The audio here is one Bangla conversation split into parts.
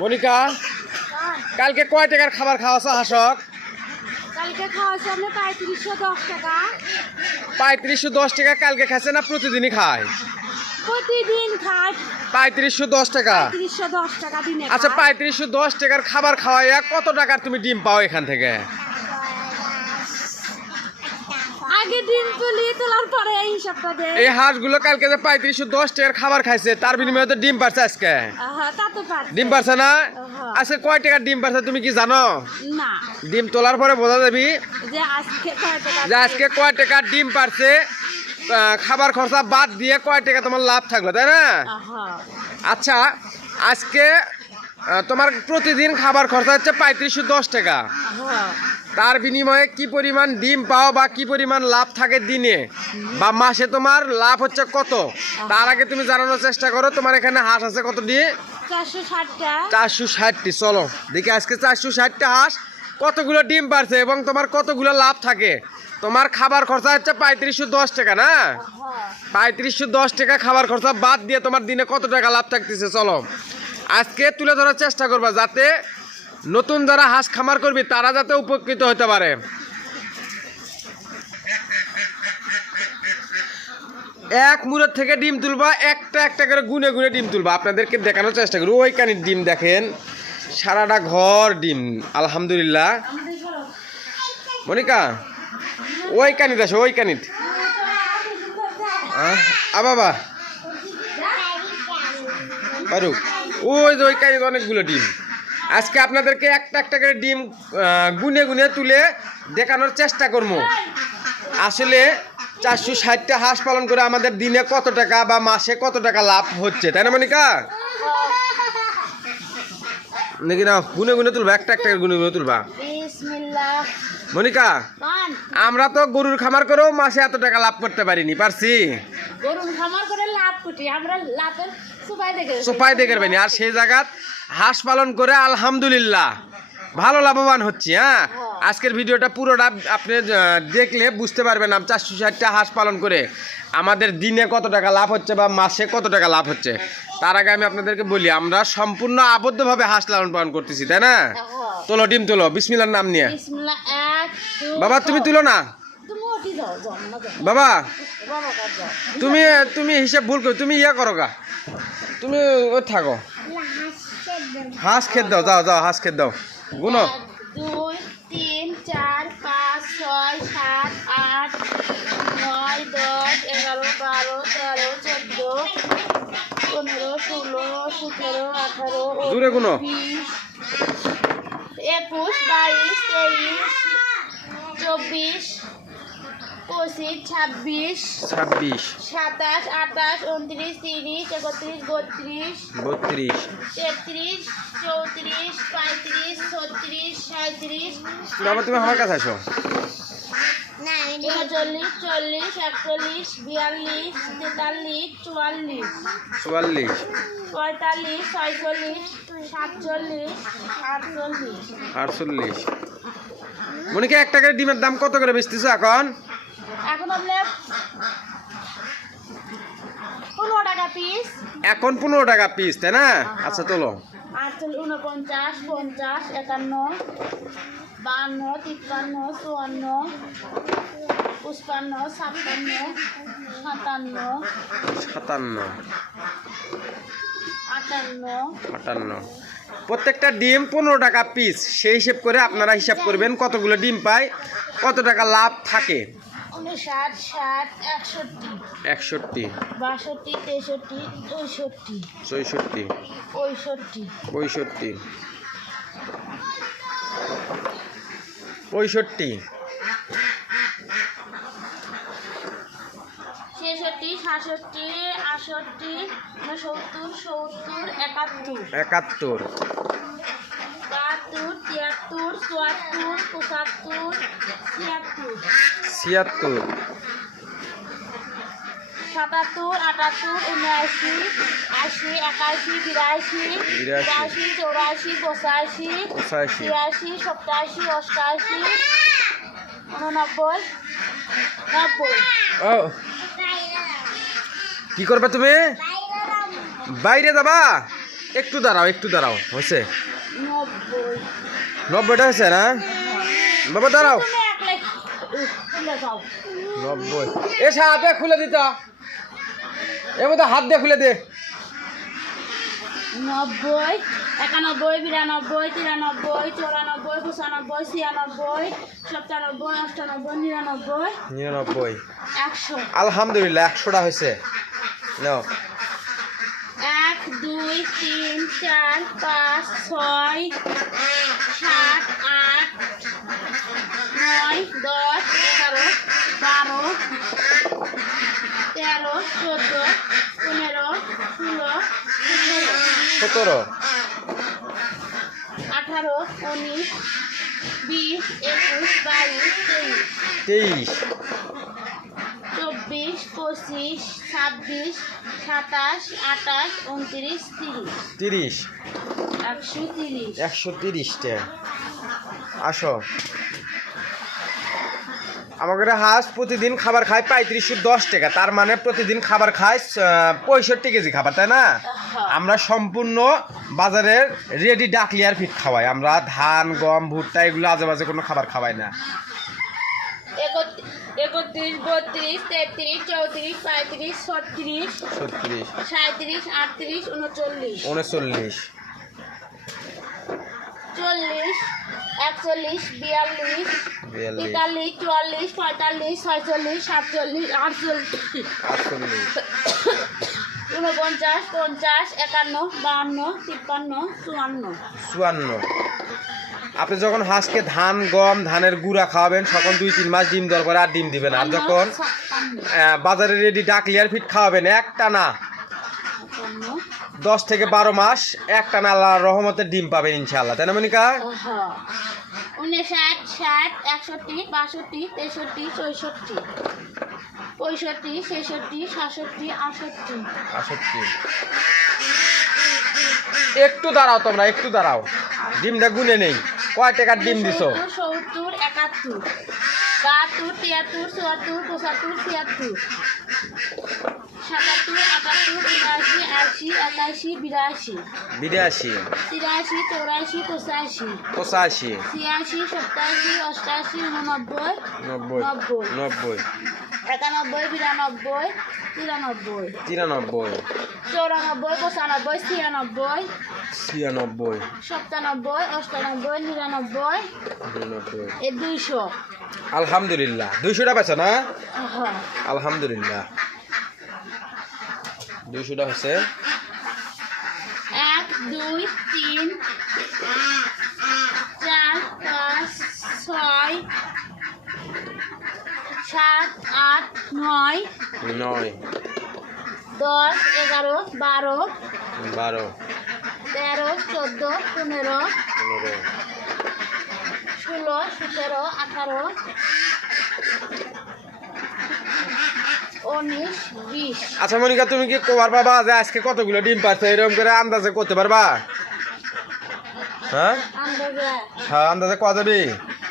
মনিকা, কালকে কয় টাকার খাবার খাওয়াছো হাঁসক? কালকে খাওয়াছি আপনি 3510 টাকা। 3510 টাকা কালকে খাচ্ছে না প্রতিদিনই খায়? প্রতিদিন খায় 3510 টাকা। 3510 টাকা দিনে। আচ্ছা, 3510 টাকার খাবার খাওয়াইয়া কত টাকার তুমি ডিম পাও এখান থেকে? আগে ডিম তোলার পরে এই হিসাবটা দেয়। এই হাঁসগুলো কালকে যে 3510 টাকার খাবার খাইছে তার বিনিময়ে তো ডিম পারছে আজকে। হ্যাঁ, তা তো পারছে। ডিম পারছে না? আজকে কয় টাকার ডিম পারছে তুমি কি জানো? না, ডিম তোলার পরে বোঝা যাবি যে আজকে কয় টাকা। যে আজকে কয় টাকার ডিম পারছে, খাবার খরচা বাদ দিয়ে কয় টাকা তোমার লাভ থাকলো, তাই না? আচ্ছা, আজকে তোমার প্রতিদিন খাবার খরচা হচ্ছে 3510 টাকা। তার বিনিময়ে কি পরিমাণ ডিম পাও বা কি পরিমাণ লাভ থাকে দিনে বা মাসে, তোমার লাভ হচ্ছে কত, তার আগে তুমি জানানোর চেষ্টা করো। তোমার এখানে হাঁস আছে কত দিয়ে? 460টা। 460টি। চলো দেখি আজকে 460টা হাঁস কতগুলো ডিম পারছে এবং তোমার কতগুলো লাভ থাকে। তোমার খাবার খরচা হচ্ছে 3510 টাকা না? 3510 টাকা খাবার খরচা বাদ দিয়ে তোমার দিনে কত টাকা লাভ থাকতেছে চলো আজকে তুলে ধরার চেষ্টা করবা, যাতে নতুন যারা হাঁস খামার করবি তারা যাতে উপকৃত হতে পারে। এক মুরত থেকে ডিম তুলবা, একটা একটা করে গুনে গুনে ডিম তুলবা। আপনাদেরকে দেখানোর চেষ্টা করি। ওই কানির ডিম দেখেন, সারাটা ঘর ডিম আলহামদুলিল্লাহ। মনিকা, ওই কানিত আসো, ওই কানিত। বাবা পারুক, ওই যে ওই কানিত অনেকগুলো ডিম। আজকে আপনাদেরকে একটা একটা করে ডিম গুনে গুনে তুলে দেখানোর চেষ্টা করবো। আসলে 460টা হাঁস পালন করে আমাদের দিনে কত টাকা বা মাসে কত টাকা লাভ হচ্ছে, তাই না মনিকা? নাকি না গুনে গুনে তুলবা, একটা একটা গুনে গুনে তুলবা। মনিকা, আমরা তো গরুর খামার করেও মাসে এত টাকা লাভ করতে পারিনি, পারছি? গরুর খামার করে লাভ কোটি, আমরা লাভের সোপাই দেখে পাইনি। আর সেই জায়গাত হাঁস পালন করে আলহামদুলিল্লাহ ভালো লাভবান হচ্ছে। হ্যাঁ, আজকের ভিডিওটা পুরোটা আপনি দেখলে বুঝতে পারবেন 460টা হাঁস পালন করে আমাদের দিনে কত টাকা লাভ হচ্ছে বা মাসে কত টাকা লাভ হচ্ছে। তার আগে আমি আপনাদেরকে বলি, আমরা সম্পূর্ণ আবদ্ধভাবে হাঁস লালন পালন করতেছি, তাই না? তোলো ডিম তোলো, বিসমিল্লাহর নাম নিয়ে। বাবা তুমি তুলো না বাবা, তুমি তুমি হিসাব ভুল করো, তুমি ইয়া করো গা, তুমি ও থাকো। হাঁস খেত দাও, যাও যাও হাঁস খেত দাও। গুনো 2 3 4 5 6 7 8 9 10 11 12 13 14 15 16 17 18 দূরে গুনো 21 22 23 24 25 26 26 27 28 29 30 31 32 32 33 34 35 36 37 বাবা তুমি আমার কাছে আসো। 39 40 41 42 43 44 44 45 46 47 48 48 মনিকা, একটা করে ডিমের দাম কত করে বেচতেছো এখন? এখন আপনার 15 টাকা পিস। এখন 15 টাকা পিস, তাই না? আচ্ছা তোলো। 48 49 50 51 52 53 54 55 56 57 57 58 58 প্রত্যেকটা ডিম 15 টাকা পিস। সেই হিসেব করে আপনারা হিসাব করবেন কতগুলো ডিম পায়, কত টাকা লাভ থাকে। 59 60 61 61 62 63 64 64 65 65 66 67 68 69 70 71 71 72 73 74 75 76 76 77 78 79 80 81 82 83 84 85 85 86 87 88 89 90। ও কি করবে তুমি? বাইরে যাবা? একটু দাঁড়াও হয়েছে 90 90টা হয়েছে না বাবা দাঁড়াও তুমি একলাই খুলে যাও 90 এ সাথে খুলে দিতা এর মধ্যে হাত দিয়ে খুলে দে 90 91 92 93 94 95 96 97 98 99 99 আলহামদুলিল্লাহ 100টা হয়েছে নাও 1 2 3 4 5 6 7 8 9 10 11 12 13 14 15 16 17 18 19 20 21 22 23 24 25 26 27 28 29 30 30 130 130টা আসো আমাদের হাঁস প্রতিদিন খাবার খায় 3510 টাকা তার মানে প্রতিদিন খাবার খায় 65 কেজি খাবার তাই না আমরা সম্পূর্ণ বাজারের রেডি ডাকলিয়ার ফিট খাওয়াই আমরা ধান গম ভুট্টা এগুলো আজেবাজে কোনো খাবার খাওয়াই না 31 32 33 34 35 36 36 37 38 39 39 40 41 42 42 43 44 45 46 47 48 49 50 51 52 53 54 54 আপনি যখন হাঁসকে ধান গম ধানের গুঁড়া খাওয়াবেন তখন 2-3 মাস ডিম দেওয়ার পরে আর ডিম দিবেন আর যখন বাজারে রেডি ডাকলিয়ার ফিট খাওয়াবেন একটা না 10 থেকে 12 মাস একটা না আল্লাহর রহমতে ডিম পাবেন ইনশাআল্লাহ তাই না মনিকা 59 60 61 62 63 64 65 66 67 68 68 একটু দাঁড়াও তোমরা একটু দাঁড়াও ডিমটা গুনে নেই কয় টাকার ডিম দিছো 70 71 72 73 74 75 76 77 78 89 80 81 82 83 84 85 85 86 87 88 89 90 90 91 92 93 93 94 95 96 96 97 98 99 এই 200 আলহামদুলিল্লাহ 200টা পেছো না আলহামদুলিল্লাহ 200টা হচ্ছে 1 2 3 4 5 6 7 8 9 9 10 11 12 12 13 14 15 15 16 17 18 19 20 আচ্ছা মনিকা তুমি কি কবার বাবা যে আজকে কতগুলো ডিম পাচ্ছে এরকম করে আন্দাজে করতে পারবা হ্যাঁ আন্দাজে হ্যাঁ আন্দাজে কয়া যাবে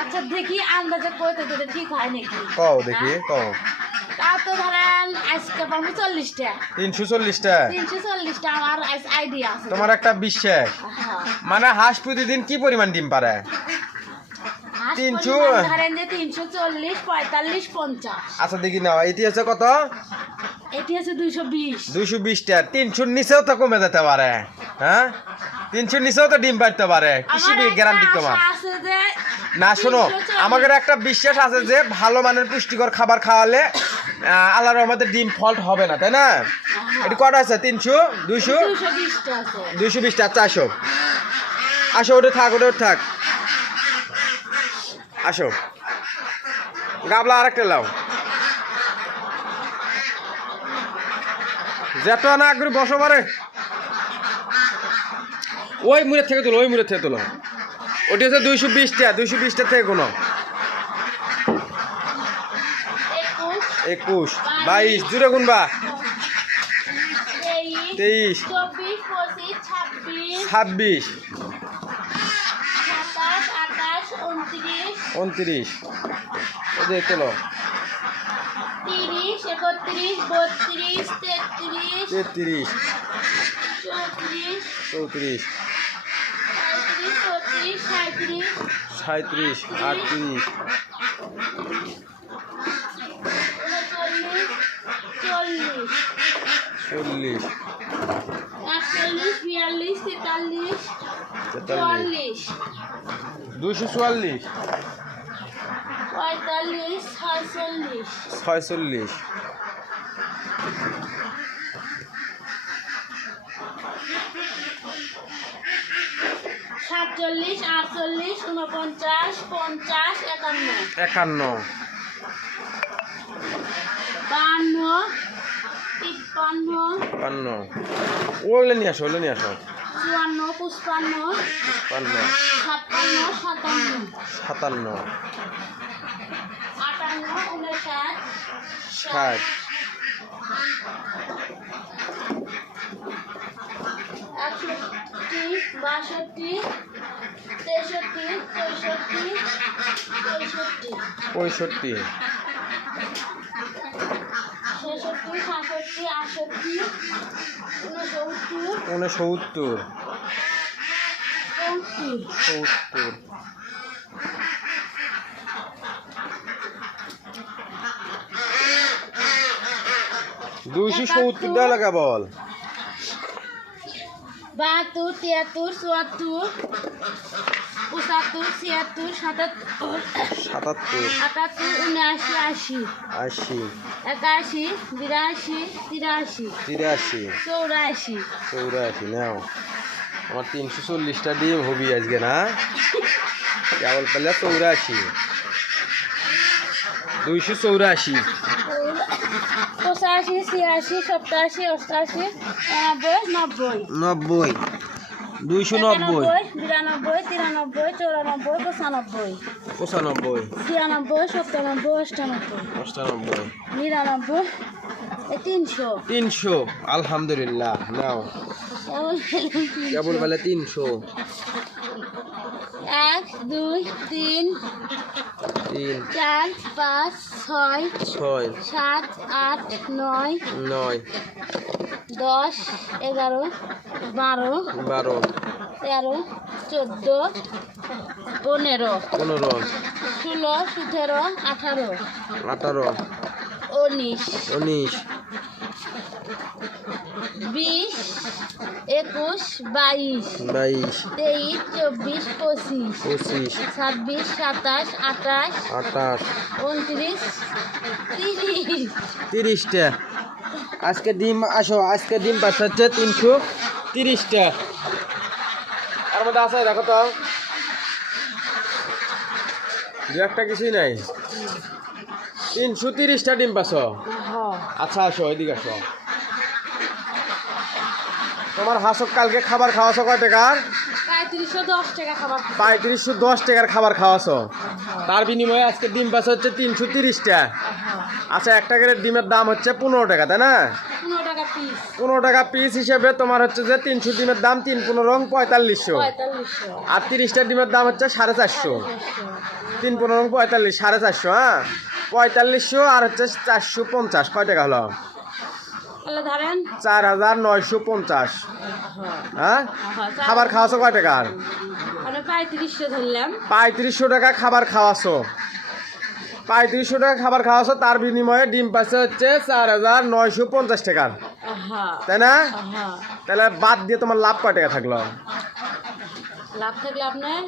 আচ্ছা দেখি আন্দাজে কইতে দিলে ঠিক হয় নাকি কও দেখি কও তা তো ধরেন আজকে পাবো 40টা 340টা 340টা আমার আইডিয়া আছে তোমার একটা বিশ্বাস হ্যাঁ মানে হাঁস প্রতিদিন কি পরিমাণ ডিম পারে হাঁস 300 পরিমাণ ধরেন যে 340 45 50 আচ্ছা দেখি নাও এটি হচ্ছে কত এটি আছে 220 220টা 300 নিচেও তো কমে যেতে পারে হ্যাঁ 300 নিচেও তো ডিম পারতে পারে কৃষি গ্যারান্টি তোমার আছে যে না শোনো আমাদের একটা বিশ্বাস আছে যে ভালো মানের পুষ্টিকর খাবার খাওয়ালে আল্লাহর রহমতে ডিম ফল্ট হবে না তাই না এটি কটা আছে 300 200 220টা আছে 220টা 400 আসো ওটা থাক আসো গাবলা আরেকটা লাও যেটা না করে বসো পারে ওই মুড়ের থেকে তোলো ওটি হচ্ছে 220টা থেকে কোনো 21 22 জুড়ে গুনবা 23 24 25 26 26 27 28 29 29 ওদের তোলো 30 31 32 33 33 34 34 35 36 37 38 39 40 41 42 43 44 244 45 46 47 48 49 50 51 51 52 53 52 ওগুলো নিয়ে আসো 54 55 55 56 57 57 58 59 60 61 62 63 64 65 65 66 69 67 70 270 দেওয়া লাগা বল 72 73 74 75 76 77 77 78 80 80 81 82 83 83 84 84 নাও আমার 340টা ডিম হবি আজকে না কেবল পেলে 84 284 85 86 87 88 89 90 90 290 92 93 94 95 95 96 97 98 99 300 300 আলহামদুলিল্লাহ নাও কেবল বেলা 300 1 2 3 3 4 5 6 6 7 8 9 9 10 11 12 12 13 14 15 15 16 17 18 18 19 19 20 21 22 22 23 24 25 25 26 27 28 28 29 30 30টা আজকে ডিম আসো আজকে ডিম বাঁচাচ্ছে 330টা আর মধ্যে আছে দেখো তো দু একটা কিছুই নাই 330টা ডিম পাচ্ছো আচ্ছা আসো এদিকে আসো তোমার হাঁসক কালকে খাবার খাওয়াছো কয় টাকার 3510 টাকা খাবার 3510 টাকার খাবার খাওয়াছো তার বিনিময়ে আজকে ডিম পাচ্ছ হচ্ছে 330টা আচ্ছা একটা করে ডিমের দাম হচ্ছে 15 টাকা তাই না 15 টাকা পিস 15 টাকা পিস হিসেবে তোমার হচ্ছে যে 300 ডিমের দাম 3 15 4500 4500 আর 30টা ডিমের দাম হচ্ছে 450 3 15 45 450 হ্যাঁ 4500 আর হচ্ছে 450 কয় টাকা হলো তাহলে ধরেন 4950 হ্যাঁ খাবার খাওয়াছো কয় টাকার মানে 3500 ধরলাম 3500 টাকা খাবার খাওয়াছো 3500 টাকা খাবার খাওয়াছো তার বিনিময়ে ডিম পাচ্ছে হচ্ছে 4950 টাকার তাই না তাহলে বাদ দিয়ে তোমার লাভ কয় টাকা থাকলো লাভ থাকলে আপনার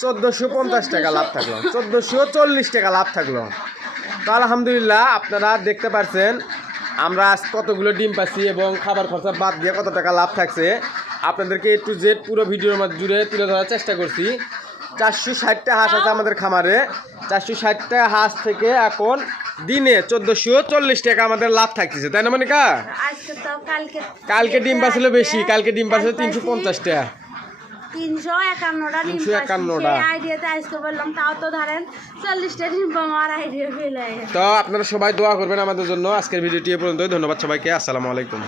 1450 টাকা লাভ থাকলো 1440 টাকা লাভ থাকলো তো আলহামদুলিল্লাহ আপনারা দেখতে পাচ্ছেন আমরা আজ কতগুলো ডিম পাচ্ছি এবং খাবার খরচা বাদ দিয়ে কত টাকা লাভ থাকছে আপনাদেরকে A to Z পুরো ভিডিওর মধ্যে জুড়ে তুলে ধরার চেষ্টা করছি 460টা হাঁস আছে আমাদের খামারে 460টা হাঁস থেকে এখন দিনে 1440 টাকা আমাদের লাভ থাকতেছে তাই না মনিকা আজকে তো কালকে ডিম পাচ্ছিল বেশি কালকে ডিম পাচ্ছিল 350 টাকা 351টা ডিম 351টা আইডিয়াতে আজকে বললাম তাও তো ধরেন 40টা ডিম পাওয়ার আইডিয়া ফেলে তো আপনারা সবাই দোয়া করবেন আমাদের জন্য আজকের ভিডিওটি এ পর্যন্তই ধন্যবাদ সবাইকে আসসালামু আলাইকুম